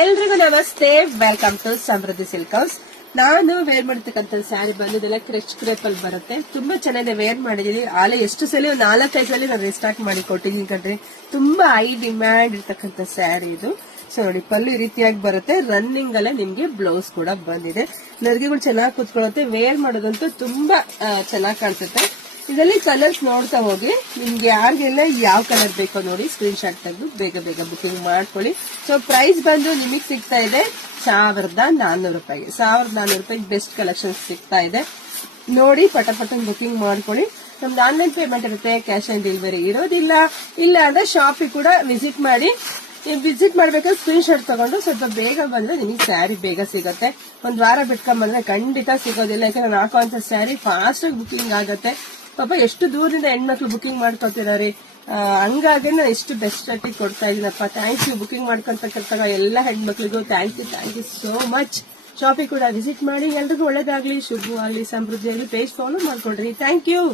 ಎಲ್ರಿಗೂ ನಮಸ್ತೆ, welcome to Samruddhi Silk House. ನಾನು ವೇರ್ ಮಾಡಿರ್ತಕ್ಕಂಥ ಸ್ಯಾರಿ ಬಂದು ಇದೆಲ್ಲ ಕ್ರೆಚ್ ಕ್ರೇಪ್ ಅಲ್ಲಿ ಬರುತ್ತೆ. ತುಂಬಾ ಚೆನ್ನಾಗಿದೆ, ವೇರ್ ಮಾಡಿದೀನಿ. ಆಲೆ ಎಷ್ಟು ಸಲ 4-5 ಸಲ ನಾನು ರಿಸ್ಟಾರ್ಟ್ ಮಾಡಿ ಕೊಟ್ಟಿದ್ದೀನಿ ಕಣ್ರಿ. ತುಂಬಾ ಹೈ ಡಿಮ್ಯಾಂಡ್ ಇರ್ತಕ್ಕಂಥ ಸ್ಯಾರಿ ಇದು. ಸೊ ನೋಡಿ, ಪಲ್ಲು ಈ ರೀತಿಯಾಗಿ ಬರುತ್ತೆ. ರನ್ನಿಂಗ್ ಅಲ್ಲೇ ನಿಮ್ಗೆ ಬ್ಲೌಸ್ ಕೂಡ ಬಂದಿದೆ. ನರ್ಗೆಗಳು ಚೆನ್ನಾಗಿ ಕೂತ್ಕೊಳ್ಳುತ್ತೆ. ವೇರ್ ಮಾಡೋದಂತೂ ತುಂಬಾ ಚೆನ್ನಾಗಿ ಕಾಣಿಸುತ್ತೆ. ಇದರಲ್ಲಿ ಕಲರ್ಸ್ ನೋಡ್ತಾ ಹೋಗಿ. ನಿಮ್ಗೆ ಯಾರಿಗೆಲ್ಲ ಯಾವ ಕಲರ್ ಬೇಕೋ ನೋಡಿ ಸ್ಕ್ರೀನ್ ಶಾಟ್ ತೆಗೆದು ಬೇಗ ಬೇಗ ಬುಕಿಂಗ್ ಮಾಡ್ಕೊಳ್ಳಿ. ಸೊ ಪ್ರೈಸ್ ಬಂದು ನಿಮಗೆ ಸಿಗ್ತಾ ಇದೆ 1400 ರೂಪಾಯಿಗೆ. 1400 ರೂಪಾಯಿಗೆ ಬೆಸ್ಟ್ ಕಲೆಕ್ಷನ್ ಸಿಗ್ತಾ ಇದೆ. ನೋಡಿ, ಪಟ ಬುಕಿಂಗ್ ಮಾಡ್ಕೊಳ್ಳಿ. ನಮ್ದು ಆನ್ಲೈನ್ ಪೇಮೆಂಟ್ ಇರುತ್ತೆ, ಕ್ಯಾಶ್ ಆನ್ ಡೆಲಿವರಿ ಇರೋದಿಲ್ಲ. ಇಲ್ಲ ಅಂದ್ರೆ ಶಾಪಿಗೆ ಕೂಡ ವಿಸಿಟ್ ಮಾಡಿ. ವಿಸಿಟ್ ಮಾಡ್ಬೇಕಾದ್ರೆ ಸ್ಕ್ರೀನ್ ಶಾಟ್ ತಗೊಂಡು ಸ್ವಲ್ಪ ಬೇಗ ಬಂದ್ರೆ ನಿಮಗೆ ಸ್ಯಾರಿ ಬೇಗ ಸಿಗುತ್ತೆ. ಒಂದ್ ವಾರ ಬಿಟ್ಕೊಂಡ್ ಬಂದ್ರೆ ಖಂಡಿತ ಸಿಗೋದಿಲ್ಲ. ಯಾಕಂದ್ರೆ ನಾನು ಹಾಕುವಂತ ಸ್ಯಾರಿ ಫಾಸ್ಟ್ ಆಗಿ ಬುಕಿಂಗ್ ಆಗುತ್ತೆ. ಪಾಪ ಎಷ್ಟು ದೂರದಿಂದ ಹೆಣ್ಮಕ್ಳು ಬುಕಿಂಗ್ ಮಾಡ್ಕೊತಿದಾರೆ. ಹಂಗಾಗಿ ನಾನು ಎಷ್ಟು ಬೆಸ್ಟ್ ರೇಟಿಗೆ ಕೊಡ್ತಾ ಇದೀನಪ್ಪ. Thank you. ಬುಕಿಂಗ್ ಮಾಡ್ಕೊಂತಕ್ಕಂಥ ಎಲ್ಲ ಹೆಣ್ಮಕ್ಳಿಗೂ ಥ್ಯಾಂಕ್ ಯು ಸೋ ಮಚ್. ಶಾಪಿಗೆ ಕೂಡ ವಿಸಿಟ್ ಮಾಡಿ. ಎಲ್ರಿಗೂ ಒಳ್ಳೇದಾಗ್ಲಿ, ಶುಭವಾಗ್ಲಿ, ಸಮೃದ್ಧಿಯಾಗ್ಲಿ. ಪೇಜ್ ಫಾಲೋ ಮಾಡ್ಕೊಳ್ರಿ. Thank you.